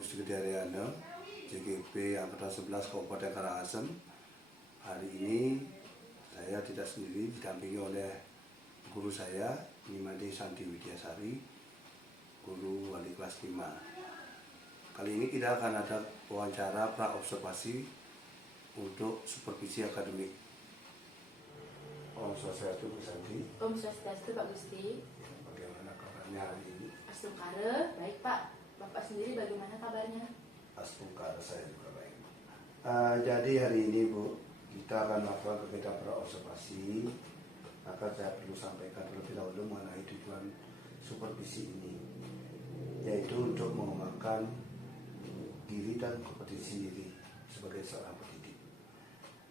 Ibu Sri Haryana, JGP Angkatan 11 Kabupaten Karangasem. Hari ini saya tidak sendiri, didampingi oleh guru saya, Nimade Santi Widyasari, guru wali kelas 5. Kali ini kita akan ada wawancara pra-observasi untuk supervisi akademik. Om Swastiastu Bu Santi. Om Swastiastu Pak Gusti. Bagaimana kabarnya hari ini? Astungkara, baik Pak. Bapak sendiri bagaimana kabarnya? Astungkara, saya juga baik. Jadi hari ini Bu, kita akan melakukan kegiatan pra-observasi. Maka saya perlu sampaikan terlebih dahulu mengenai tujuan supervisi ini, yaitu untuk mengembangkan diri dan kompetensi diri sebagai seorang pendidik.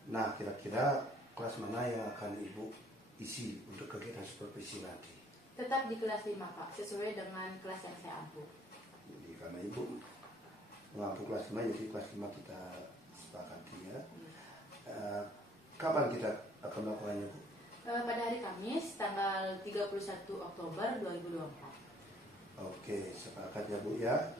Nah, kira-kira kelas mana yang akan Ibu isi untuk kegiatan supervisi nanti? Tetap di kelas 5 Pak, sesuai dengan kelas yang saya ampuh. Jadi karena Ibu mengampu kelas 5, jadi kelas 5 kita sepakati ya. Kapan kita akan melakukannya Bu? Pada hari Kamis, tanggal 31 Oktober 2024. Oke, sepakat ya Bu ya.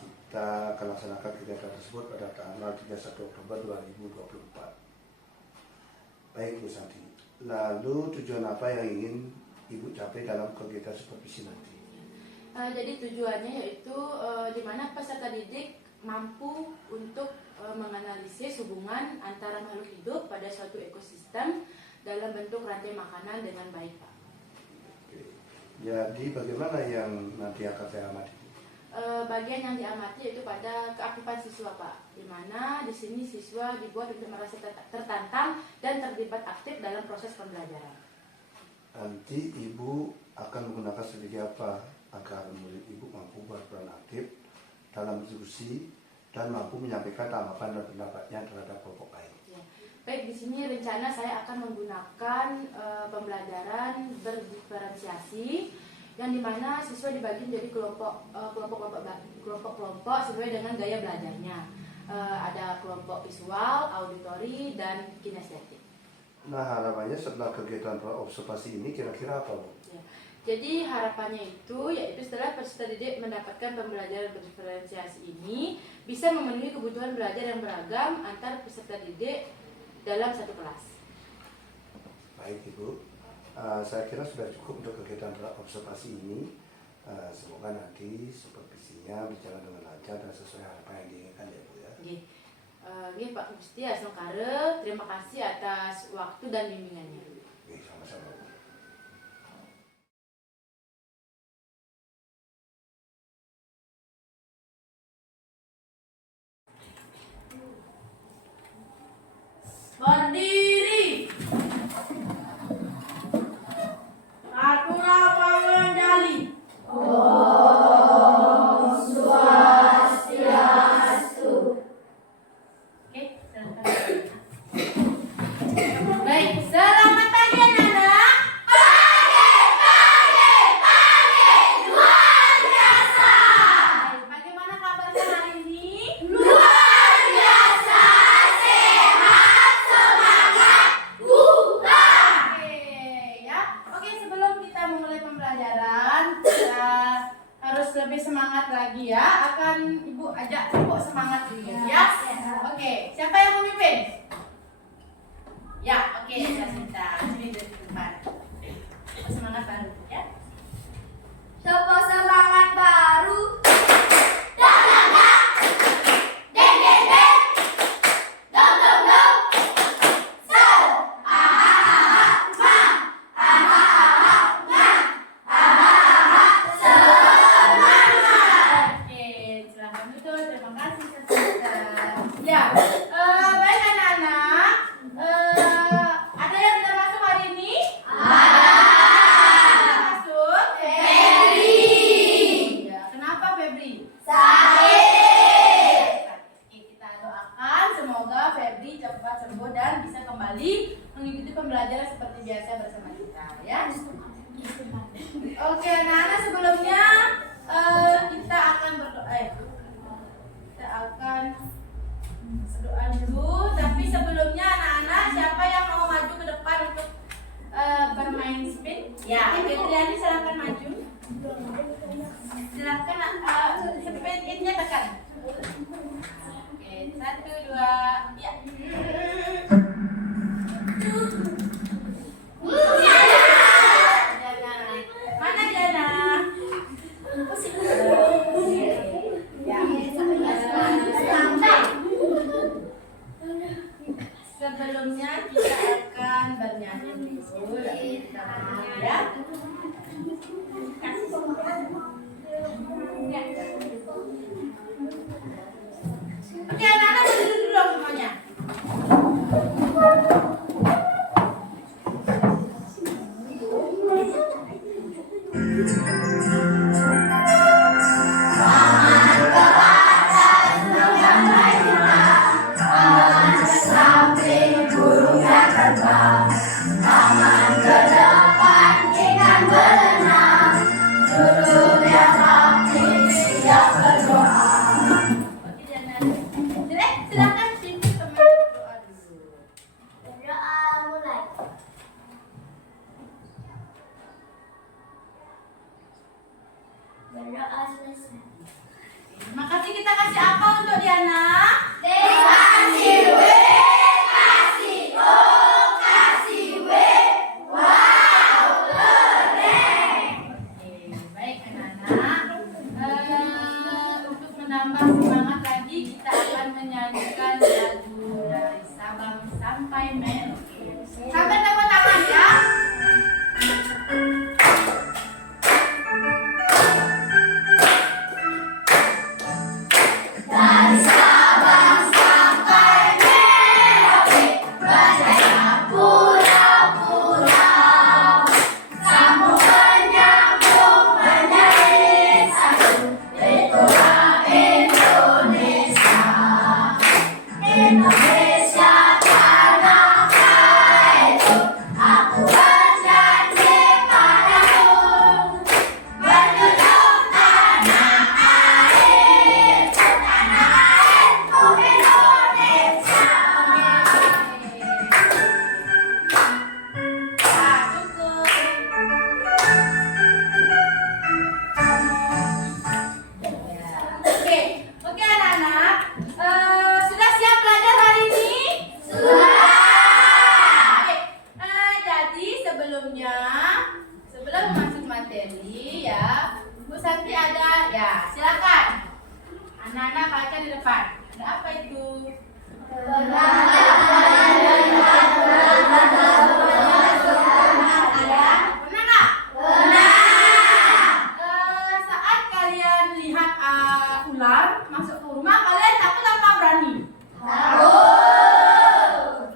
Kita akan laksanakan kegiatan tersebut pada tanggal 31 Oktober 2024. Baik Bu Santi, lalu tujuan apa yang ingin Ibu capai dalam kegiatan supervisi nanti? Jadi tujuannya yaitu di mana peserta didik mampu untuk menganalisis hubungan antara makhluk hidup pada suatu ekosistem dalam bentuk rantai makanan dengan baik Pak. Oke. Jadi bagaimana yang nanti akan saya amati? Bagian yang diamati yaitu pada keaktifan siswa Pak, di mana di sini siswa dibuat untuk merasa tertantang dan terlibat aktif dalam proses pembelajaran. Nanti Ibu akan menggunakan strategi apa agar murid Ibu mampu berperan aktif dalam diskusi dan mampu menyampaikan tanggapan dan pendapatnya terhadap kelompok lain? Ya. Baik, di sini rencana saya akan menggunakan pembelajaran berdiferensiasi, yang dimana siswa dibagi menjadi kelompok-kelompok sesuai dengan gaya belajarnya. Ada kelompok visual, auditori, dan kinestetik. Nah, harapannya setelah kegiatan observasi ini kira-kira apa Bu? Ya. Jadi harapannya yaitu setelah peserta didik mendapatkan pembelajaran berdiferensiasi ini bisa memenuhi kebutuhan belajar yang beragam antar peserta didik dalam satu kelas. Baik Ibu, saya kira sudah cukup untuk kegiatan observasi ini. Semoga nanti supervisinya berjalan dengan lancar dan sesuai harapan yang diinginkan ya Bu ya. Oke, Pak Gusti Astungkara, terima kasih atas waktu dan bimbingannya. Oke, sama-sama Bu. Berdiri. Atura Pangendali. Om Swastiastu. Oke, silakan. Baik, selamat pagi anak-anak. Pagi. Luar biasa. Baik, bagaimana kabarnya hari ini? Luar biasa. Sehat, semangat, buka. Oke, ya. Oke, sebelum kita memulai pembelajaran, kita harus lebih semangat lagi ya. Akan Ibu ajak Ibu semangat dulu ya. Oke, siapa yang memimpin? Ya, oke, saya minta sini di depan. Semangat baru ya. Coba semangat baru. Ya, baik anak-anak. Ada yang sudah masuk hari ini? Ada. Masuk? Febri. Ya, kenapa Febri? Sakit. Oke, kita doakan semoga Febri cepat sembuh dan bisa kembali mengikuti pembelajaran seperti biasa bersama kita, ya. Oke, anak-anak, sebelumnya kita akan berdoa. Kita akan berdoa dulu, tapi sebelumnya anak-anak siapa yang mau maju ke depan untuk bermain spin? Ya, Febriani silakan maju. Silakan spin it-nya tekan. Oke, anak-anak berdiri dulu dong semuanya. Oke, anak-anak. Silakan pimpin teman berdoa dulu. Berdoa mulai. Berdoa selesai. Terima kasih, kita kasih apa untuk Diana? Kasih W, kasih O, kasih W. Wow, keren. Oke, baik anak-anak. Untuk menambah semangat lagi, kita akan menyanyikan lagu dari Sabang sampai Merauke. Sampai tepuk tangan ya. Dari Sabang sampai Merauke, banyak pulau-pulau. Sambung menyambung menjadi satu, itulah Indonesia. Indonesia tanah airku, aku berjanji padamu, menjunjung tanah airku, Indonesia. Ah, cukup. Oke anak-anak. Sudah siap belajar hari ini? Oke. Jadi sebelum masuk materi ya, Bu Santi ada ya, silakan. Anak-anak baca di depan. Ada apa itu? Pernah nggak? Saat kalian lihat ular masuk ke rumah, kalian takut apa berani?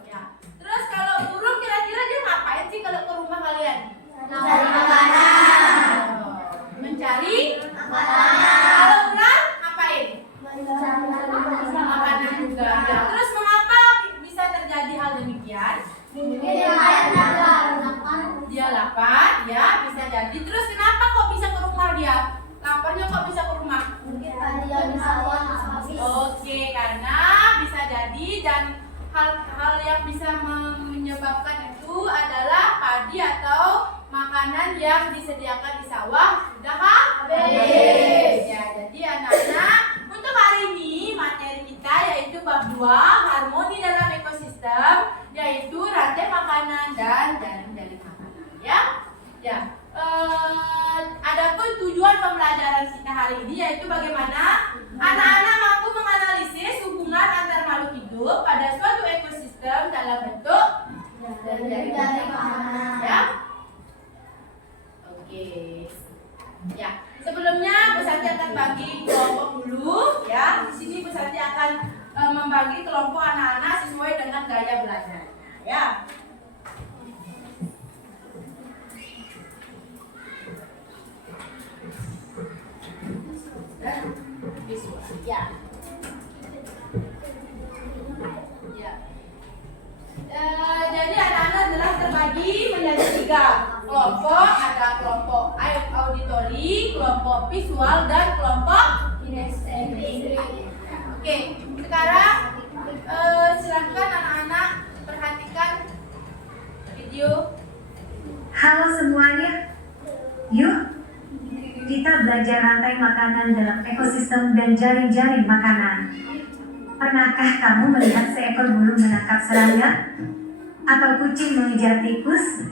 Ya. Terus kalau burung kira-kira dia ngapain sih kalau ke rumah kalian? Mencari. Kalau ular ngapain? Makanan juga. Ya. Terus mengapa bisa terjadi hal demikian? Dia lapar, ya bisa jadi. Terus kenapa kok bisa ke rumah dia? Laparnya kok bisa ke rumah? Oke, karena bisa jadi dan hal yang bisa menyebabkan itu adalah padi atau makanan yang disediakan di sawah sudah habis. Ya, jadi anak-anak, untuk hari ini materi kita yaitu bab 2, harmoni dalam ekosistem, yaitu rantai makanan dan jaring-jaring makanan. Ya. Ya. Adapun tujuan pembelajaran kita hari ini yaitu bagaimana anak-anak mampu menganalisis hubungan antar makhluk hidup pada suatu ekosistem dalam bentuk jaring-jaring makanan. Ya. Oke. Ya. Sebelumnya Bu Santi akan bagi kelompok dulu ya. Di sini Bu Santi akan membagi kelompok anak-anak sesuai dengan gaya belajarnya ya. Visual. Ya. Ya. Jadi anak-anak telah terbagi menjadi 3 kelompok. Ada kelompok auditori, kelompok visual, dan kelompok kinestetik. Oke, sekarang silakan anak-anak perhatikan video. Halo semuanya, yuk kita belajar rantai makanan dalam ekosistem dan jaring-jaring makanan. Pernahkah kamu melihat seekor burung menangkap serangga? Atau kucing mengejar tikus?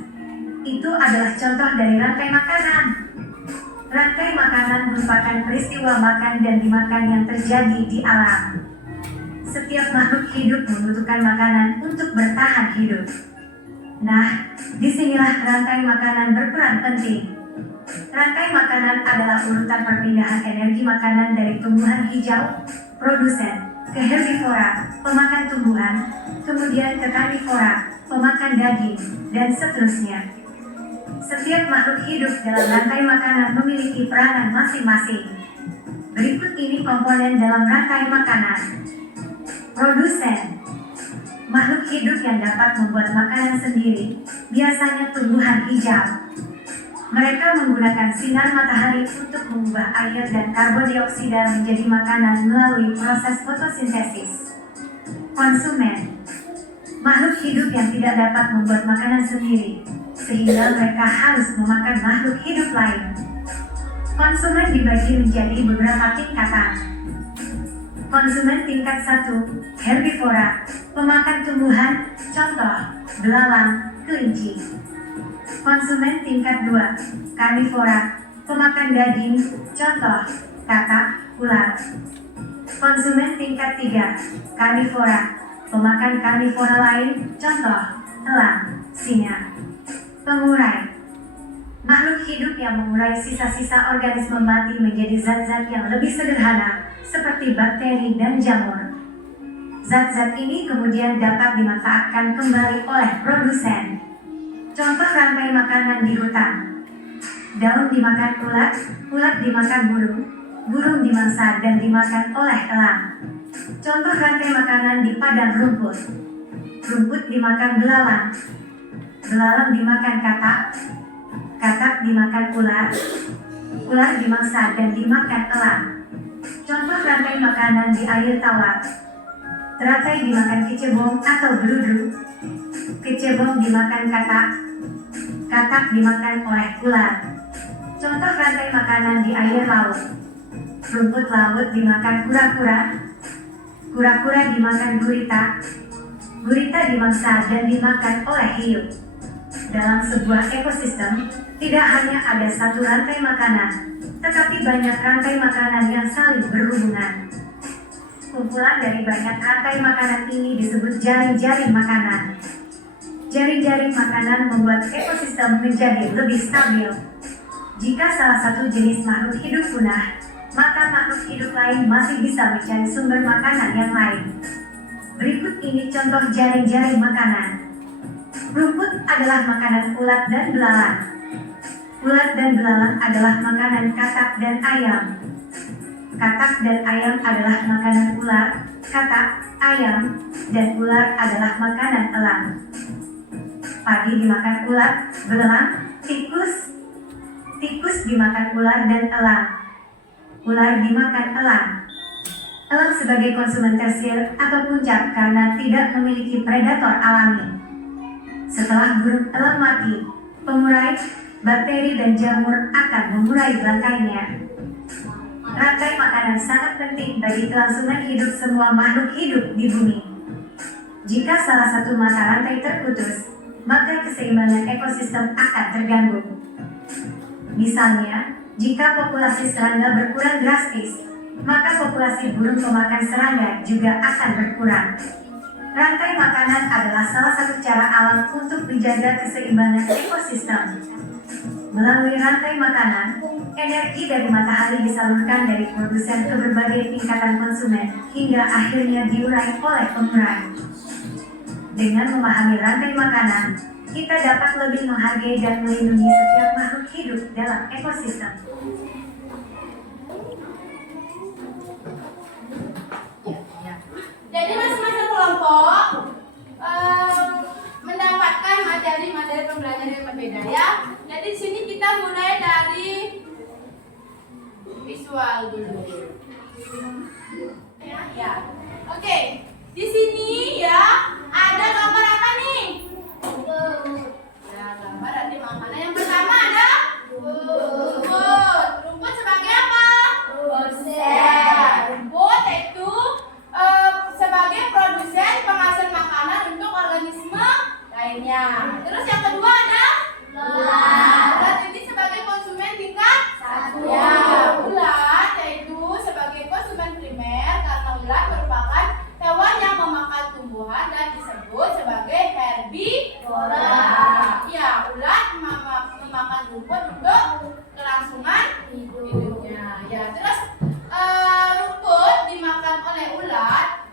Itu adalah contoh dari rantai makanan. Rantai makanan merupakan peristiwa makan dan dimakan yang terjadi di alam. Setiap makhluk hidup membutuhkan makanan untuk bertahan hidup. Nah, disinilah rantai makanan berperan penting. Rantai makanan adalah urutan perpindahan energi makanan dari tumbuhan hijau, produsen, ke herbivora, pemakan tumbuhan, kemudian ke karnivora, pemakan daging, dan seterusnya. Setiap makhluk hidup dalam rantai makanan memiliki peranan masing-masing. Berikut ini komponen dalam rantai makanan. Produsen. Makhluk hidup yang dapat membuat makanan sendiri, biasanya tumbuhan hijau. Mereka menggunakan sinar matahari untuk mengubah air dan karbon dioksida menjadi makanan melalui proses fotosintesis. Konsumen. Makhluk hidup yang tidak dapat membuat makanan sendiri, sehingga mereka harus memakan makhluk hidup lain. Konsumen dibagi menjadi beberapa tingkatan. Konsumen tingkat 1, herbivora, pemakan tumbuhan, contoh, belalang, kelinci. Konsumen tingkat 2, karnivora, pemakan daging, contoh, katak, ular. Konsumen tingkat 3, karnivora, pemakan karnivora lain, contoh, elang, singa. Pengurai. Makhluk hidup yang mengurai sisa-sisa organisme mati menjadi zat-zat yang lebih sederhana, seperti bakteri dan jamur. Zat-zat ini kemudian dapat dimanfaatkan kembali oleh produsen. Contoh rantai makanan di hutan. Daun dimakan ulat, ulat dimakan burung, burung dimangsa dan dimakan oleh elang. Contoh rantai makanan di padang rumput. Rumput dimakan belalang, belalang dimakan katak, katak dimakan ular, ular dimangsa dan dimakan elang. Contoh rantai makanan di air tawar. Teratai dimakan kecebong atau berudu, kecebong dimakan katak, katak dimakan oleh ular. Contoh rantai makanan di air laut. Rumput laut dimakan kura-kura, kura-kura dimakan gurita, gurita dimangsa dan dimakan oleh hiu. Dalam sebuah ekosistem, tidak hanya ada satu rantai makanan, tetapi banyak rantai makanan yang saling berhubungan. Kumpulan dari banyak rantai makanan ini disebut jaring-jaring makanan. Jaring-jaring makanan membuat ekosistem menjadi lebih stabil. Jika salah satu jenis makhluk hidup punah, maka makhluk hidup lain masih bisa mencari sumber makanan yang lain. Berikut ini contoh jaring-jaring makanan. Rumput adalah makanan ulat dan belalang. Ulat dan belalang adalah makanan katak dan ayam. Katak dan ayam adalah makanan ular, katak, ayam, dan ular adalah makanan elang. Padi dimakan ulat, belalang, tikus. Tikus dimakan ular dan elang. Ular dimakan elang. Elang sebagai konsumen tersier atau puncak karena tidak memiliki predator alami. Setelah burung elang mati, pengurai, bakteri dan jamur akan mengurai bangkainya. Rantai makanan sangat penting bagi kelangsungan hidup semua makhluk hidup di bumi. Jika salah satu mata rantai terputus, maka keseimbangan ekosistem akan terganggu. Misalnya, jika populasi serangga berkurang drastis, maka populasi burung pemakan serangga juga akan berkurang. Rantai makanan adalah salah satu cara alam untuk menjaga keseimbangan ekosistem. Melalui rantai makanan, energi dari matahari disalurkan dari produsen ke berbagai tingkatan konsumen hingga akhirnya diurai oleh pengurai. Dengan memahami rantai makanan, kita dapat lebih menghargai dan melindungi setiap makhluk hidup dalam ekosistem. Jadi masing-masing kelompok mendapatkan materi-materi pembelajaran yang berbeda ya. Jadi di sini kita mulai dari visual dulu. Ya. Oke. Di sini ya ada gambar apa nih? Ya, gambar ada makanan. Yang pertama ada rumput. Rumput sebagai apa? Rumput itu sebagai produsen penghasil makanan untuk organisme lainnya. Terus yang kedua ada ulat. Ini sebagai konsumen tingkat 1. Ya, ulat yaitu sebagai konsumen primer karena ulat merupakan hewan yang memakan tumbuhan dan disebut sebagai herbivora. Ya, ulat memakan rumput untuk kelangsungan hidupnya. Ya, terus rumput dimakan oleh ulat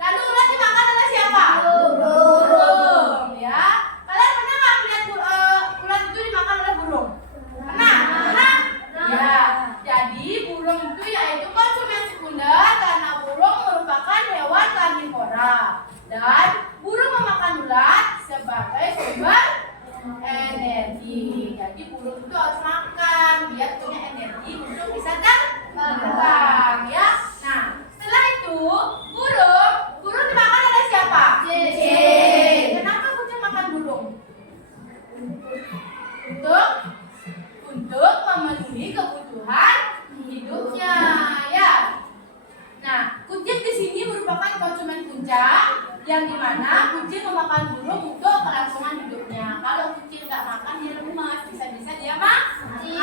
merupakan konsumen puncak yang dimana kucing memakan burung untuk kelangsungan hidupnya. Kalau kucing nggak makan dia lemas, bisa-bisa dia mati.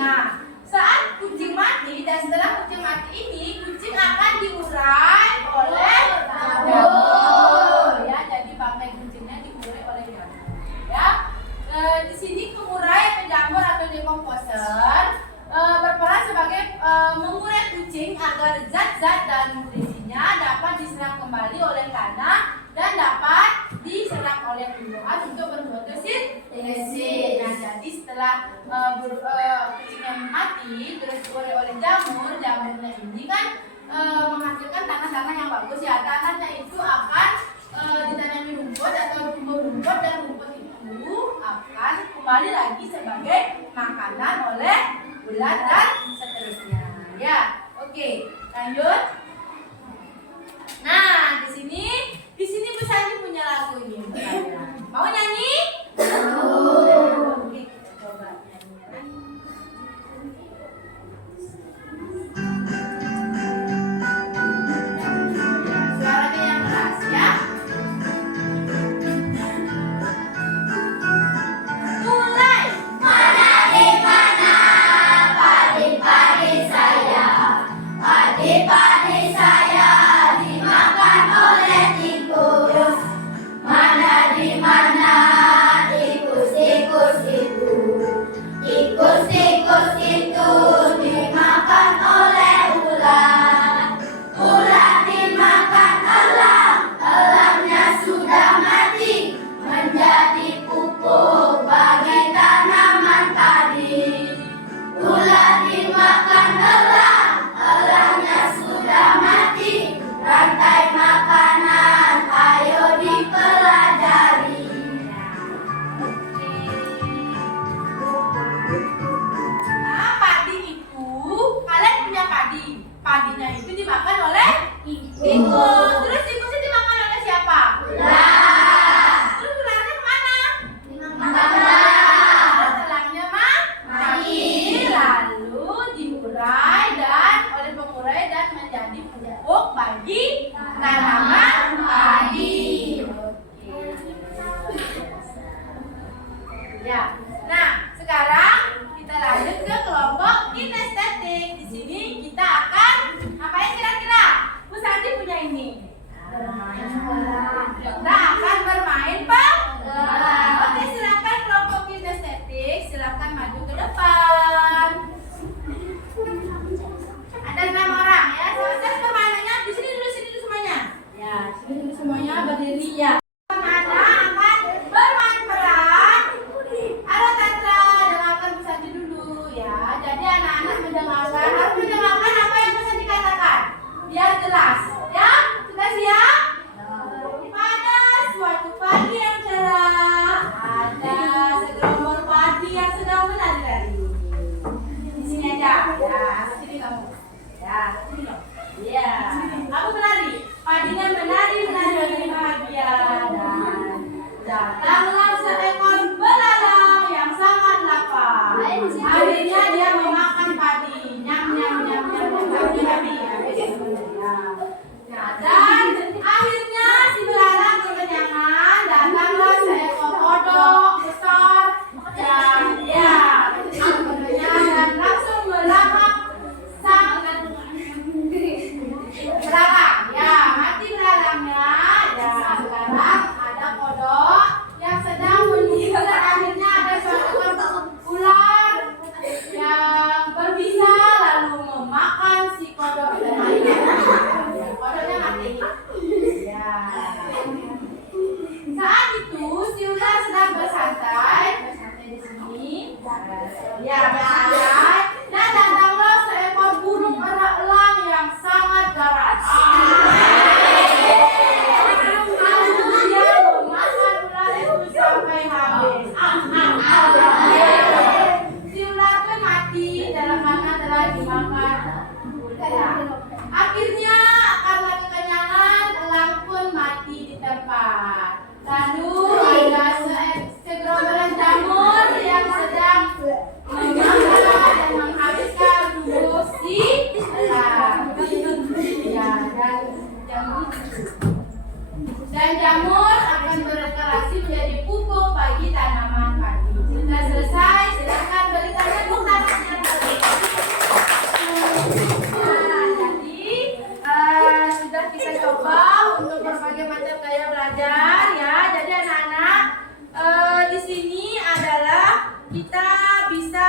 Nah, saat kucing mati dan setelah kucing mati ini, kucing akan diurai oleh jamur. Ya, jadi bangkai kucingnya diurai oleh jamur. Ya, di sini pengurai penjamur atau decomposer berperan sebagai mengurai kucing agar zat-zat dan nutrisinya dapat diserap kembali oleh tanah dan dapat diserap oleh tumbuhan untuk berfotosintesis. Nah, jadi setelah kucingnya mati terus diurai oleh jamur, jamurnya ini kan menghasilkan tanah-tanah yang bagus ya. Tanahnya itu akan ditanami rumput atau tumbuh rumput dan rumput itu akan kembali lagi sebagai makanan oleh ulat dan seterusnya. Ya, oke, lanjut. Nah, di sini Bu Santi punya lagu ini untuk kalian. Mau nyanyi? Oke, kita coba nyanyi. Suaranya yang keras ya. Mulai. Mana di mana padi-padi saya, padi-padi saya dimakan oleh tikus. Mana di mana tikus-tikus itu, tikus-tikus itu dimakan oleh ular. Ular dimakan elang, elangnya sudah mati menjadi pupuk bagi tanaman padi. Ular dimakan elang, elangnya sudah mati, rantai makanan ayo dipelajari. Nah, padi itu, kalian punya padi. Padinya itu dimakan oleh tikus. Terus tikusnya dimakan oleh siapa? Ular. Terus ularnya kemana? Dimakan Terus elangnya mati. Lalu diurai dan oleh pengurai dan menjadi pupuk bagi tanaman padi. Oke. Ya. Nah, sekarang kita lanjut ke kelompok kinestetik. Di sini kita akan ngapain kira-kira? Bu Santi punya ini. Kita akan bermain bola. Oke, silakan kelompok kinestetik, silakan maju ke depan. Ada 6 orang ya. Selesai permainannya. Di sini dulu semuanya. Ya, sini dulu semuanya berdiri ya. Anda akan bermain peran. Halo Tatra, dengarkan Bu Santi dulu ya. Jadi anak-anak harus mendengarkan apa yang Bu Santi katakan. Biar jelas. Ya, sudah siap? Pada suatu pagi yang cerah, ada segerombol padi yang sedang menari-nari. Di sini aja. Ya, sini kamu. Ya, sini dong. Iya. Kamu menari. Padinya menari bahagia. Dan jamur akan berkreasi menjadi pupuk bagi tanaman padi. Sudah selesai, silakan berikan tepuk tangannya. Nah, jadi sudah kita coba untuk berbagai macam gaya belajar ya. Jadi anak-anak di sini adalah kita bisa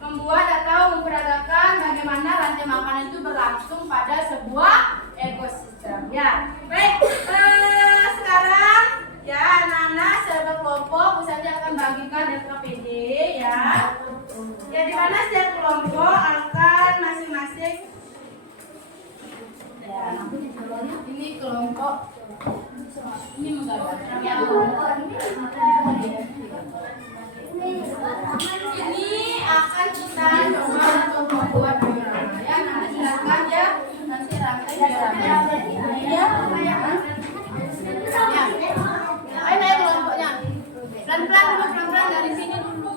membuat atau memperagakan bagaimana rantai makanan itu berlangsung pada sebuah ekosistem ya. Baik, sekarang ya anak-anak secara kelompok Ustazah akan bagikan LKPD ya. Ya di mana setiap kelompok akan masing-masing ya. Ini kelompok ini menggambarkan ya. Ini akan kita coba untuk membuat ya. Nanti silakan ya. Nanti rantai ya. Ya. Ayo naik kelompoknya. Pelan-pelan dulu, pelan-pelan dari sini dulu.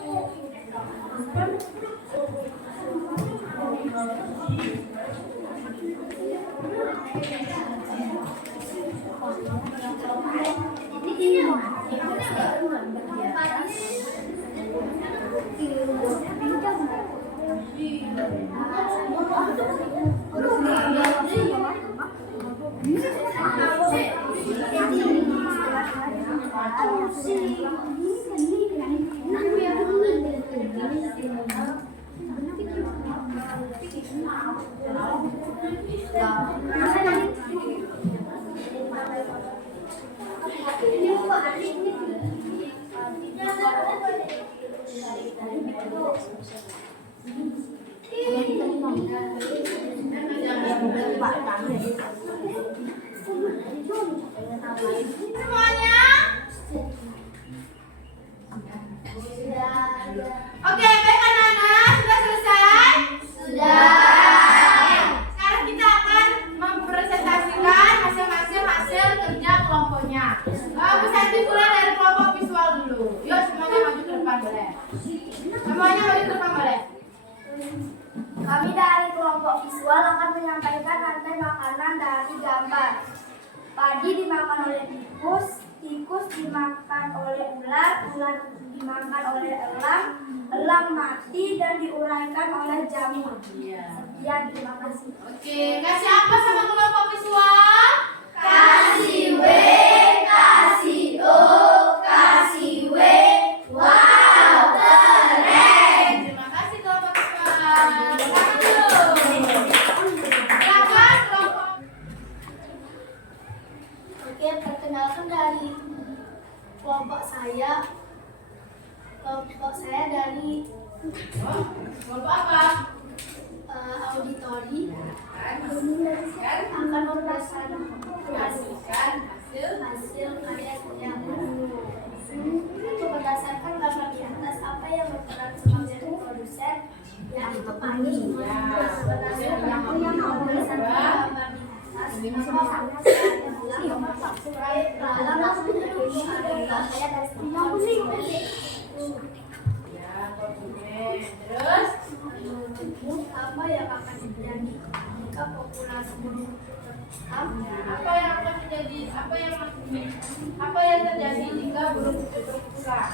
Semuanya? Oke, baik anak-anak, sudah selesai? Sudah. Sekarang kita akan mempresentasikan masing-masing hasil kerja kelompoknya. Bu Santi mulai dari kelompok visual dulu. Yuk semuanya maju ke depan boleh. Semuanya maju ke depan boleh. Kami dari kelompok visual akan menyampaikan rantai makanan dari gambar. Padi dimakan oleh tikus, tikus dimakan oleh ular, ular dimakan oleh elang, elang mati dan diuraikan oleh jamur. Sekian, terima kasih. Oke, kasih apa sama kelompok visual? Kasih W, kasih O, kasih W. Wow, keren. Terima kasih kelompok visual. Silakan kelompok. Oke, perkenalkan dari kelompok saya. Kelompok saya dari Kelompok apa? auditori akan berdasarkan hasil karya yang berdasarkan gambar di atas apa yang berperan sebagai produsen yaitu petani berdasarkan gambar di atas Terus apa yang akan terjadi jika populasi burung apa yang akan terjadi? Apa yang terjadi jika burung pipit berkurang?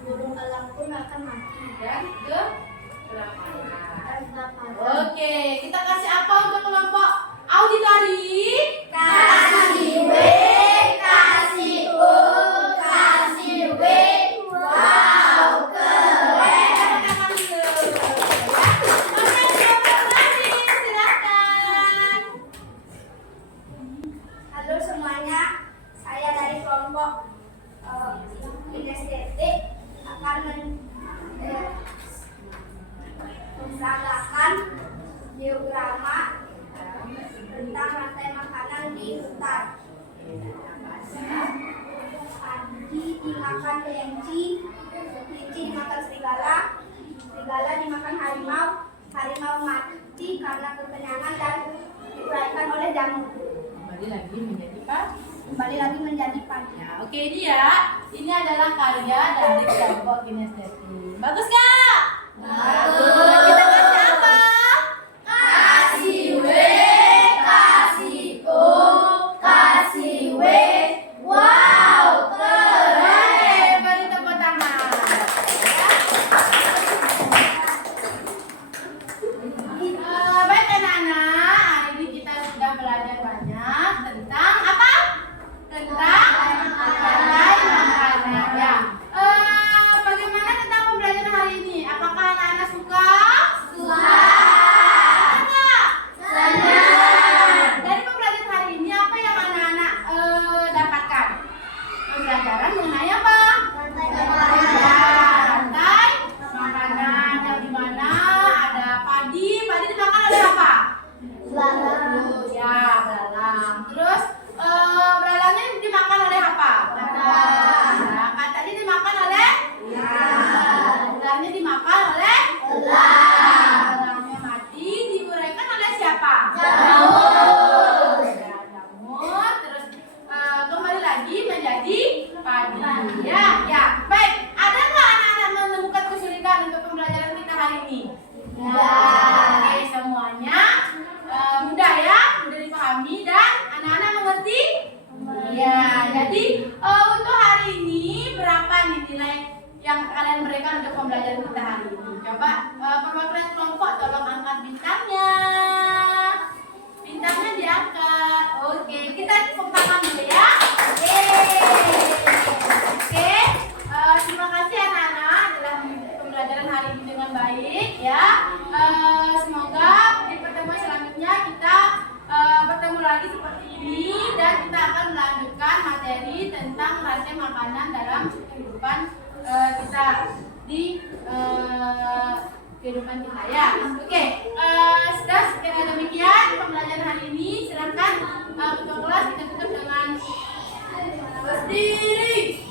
burung elang pun akan mati Dan ke belakang. dan dapat Oke, kita kasih apa untuk kelompok auditori? kasih W, kasih O, kasih W. Wow, keren. Halo semuanya, saya dari kelompok kinestetik akan memperagakan diagrama tentang rantai makanan di hutan. Padi dimakan kelinci, kelinci dimakan serigala, serigala dimakan harimau, harimau mati karena kekenyangan dan diuraikan oleh jamur. Kembali lagi menjadi apa? Kembali lagi menjadi padi. Nah, oke ini ya. Ini adalah karya dari kelompok kinestetik. Bagus nggak? Bagus. Kita kasih apa? Kasih W. pembelajaran kita hari ini. Coba perwakilan kelompok tolong angkat bintangnya. Bintangnya diangkat. Oke, kita tepuk tangan dulu ya. Oke, terima kasih anak-anak telah mengikuti pembelajaran hari ini dengan baik ya. Semoga di pertemuan selanjutnya kita bertemu lagi seperti ini dan kita akan melanjutkan materi tentang rantai makanan dalam kehidupan kita di kehidupan kita ya. Oke, sudah demikian pembelajaran hari ini. Silakan ketua kelas kita tutup dengan berdiri.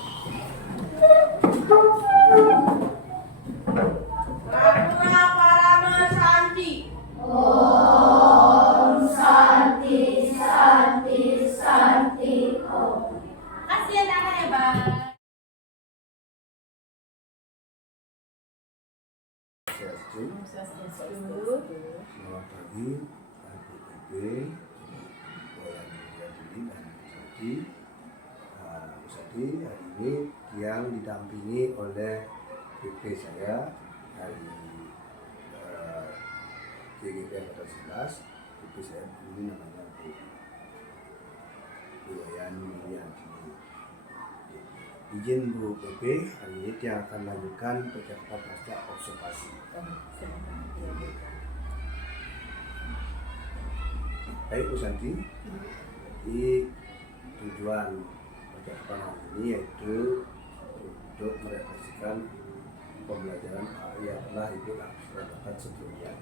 Pura Parama Santi. Om Santi Santi Santi Om. Kasih anak-anak hebat. Selamat pagi, Ibu PP, Wayan Mulyadini dan Sati. Sati hari ini yang didampingi oleh PP saya dari GGP Angkatan 11. PP saya ini namanya Bu Wayan Mulyadini. Izin Bu PP, hari ini dia akan melanjutkan percakapan pasca observasi. Baik Bu Santi, jadi tujuan percakapan hari ini yaitu untuk merefleksikan pembelajaran yang telah Ibu lakukan sebelumnya.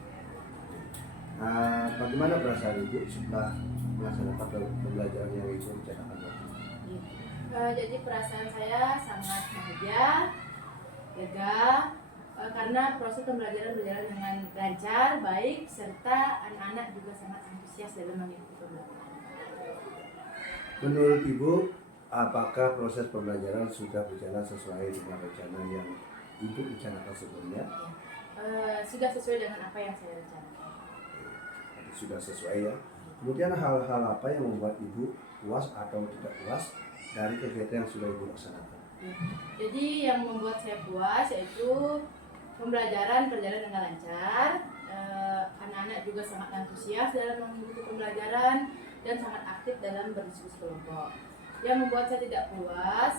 Bagaimana perasaan Ibu setelah melaksanakan pembelajaran yang Ibu rencanakan waktu itu? Jadi perasaan saya sangat bahagia, lega, karena proses pembelajaran berjalan dengan lancar, baik, serta anak-anak juga sangat antusias dalam mengikuti pembelajaran. Menurut Ibu, apakah proses pembelajaran sudah berjalan sesuai dengan rencana yang Ibu rencanakan sebelumnya? Sudah sesuai dengan apa yang saya rencanakan. Sudah sesuai ya. Kemudian hal-hal apa yang membuat Ibu puas atau tidak puas dari kegiatan yang sudah Ibu laksanakan? Jadi yang membuat saya puas yaitu pembelajaran berjalan dengan lancar, anak-anak juga sangat antusias dalam mengikuti pembelajaran dan sangat aktif dalam berdiskusi kelompok. Yang membuat saya tidak puas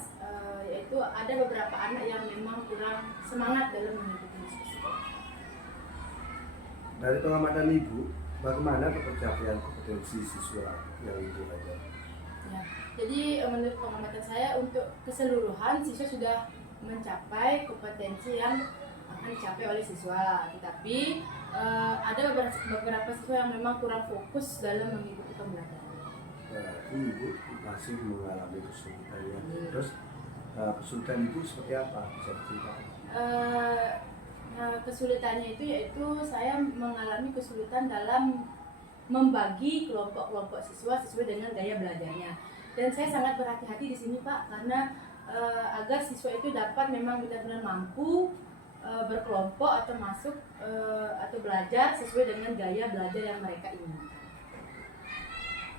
yaitu ada beberapa anak yang memang kurang semangat dalam mengikuti diskusi kelompok. Dari pengamatan Ibu, bagaimana pencapaian kompetensi siswa yang Ibu ajar? Ya, jadi menurut pengamatan saya untuk keseluruhan siswa sudah mencapai kompetensi yang akan dicapai oleh siswa, tetapi ada beberapa siswa yang memang kurang fokus dalam mengikuti pembelajaran. Berarti Ibu masih mengalami kesulitan ya. Terus kesulitan Ibu seperti apa? Bisa diceritakan? Kesulitannya itu yaitu saya mengalami kesulitan dalam membagi kelompok-kelompok siswa sesuai dengan gaya belajarnya. Dan saya sangat berhati-hati di sini Pak, karena agar siswa itu dapat memang benar-benar mampu berkelompok atau masuk atau belajar sesuai dengan gaya belajar yang mereka inginkan.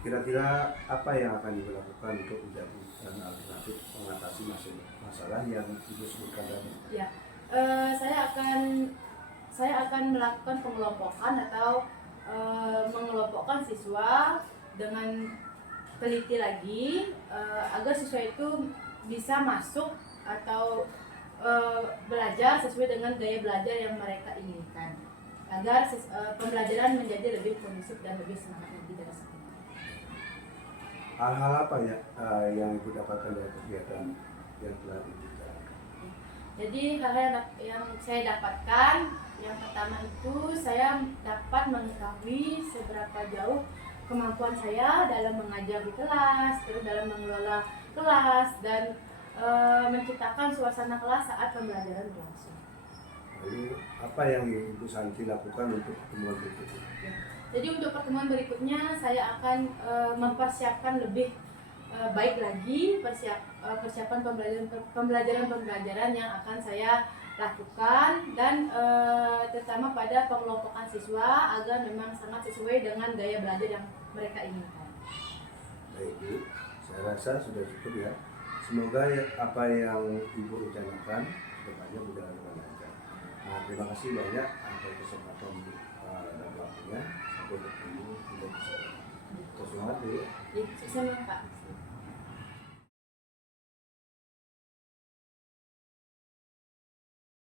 Kira-kira apa yang akan dilakukan untuk menjadi alternatif mengatasi masalah yang Ibu sebutkan tadi? Ya, saya akan melakukan pengelompokan atau mengelompokkan siswa dengan teliti lagi agar siswa itu bisa masuk atau belajar sesuai dengan gaya belajar yang mereka inginkan, agar pembelajaran menjadi lebih kondusif dan lebih semangat lagi dari sebelumnya. Hal-hal apa ya yang Ibu dapatkan dari kegiatan yang telah dilakukan? Jadi hal-hal yang saya dapatkan, yang pertama itu saya dapat mengetahui seberapa jauh kemampuan saya dalam mengajar di kelas, terus dalam mengelola kelas dan menciptakan suasana kelas saat pembelajaran berlangsung. Lalu apa yang Ibu Santi lakukan untuk pertemuan berikutnya? Jadi untuk pertemuan berikutnya saya akan mempersiapkan lebih baik lagi persiapan pembelajaran yang akan saya lakukan dan terutama pada pengelompokan siswa agar memang sangat sesuai dengan gaya belajar yang mereka inginkan. Baik Bu, saya rasa sudah cukup ya. Semoga apa yang Ibu rencanakan kedepannya berjalan dengan lancar. Nah, terima kasih banyak atas kesempatan dan waktunya. Sampai bertemu di episode selanjutnya. Sama Pak.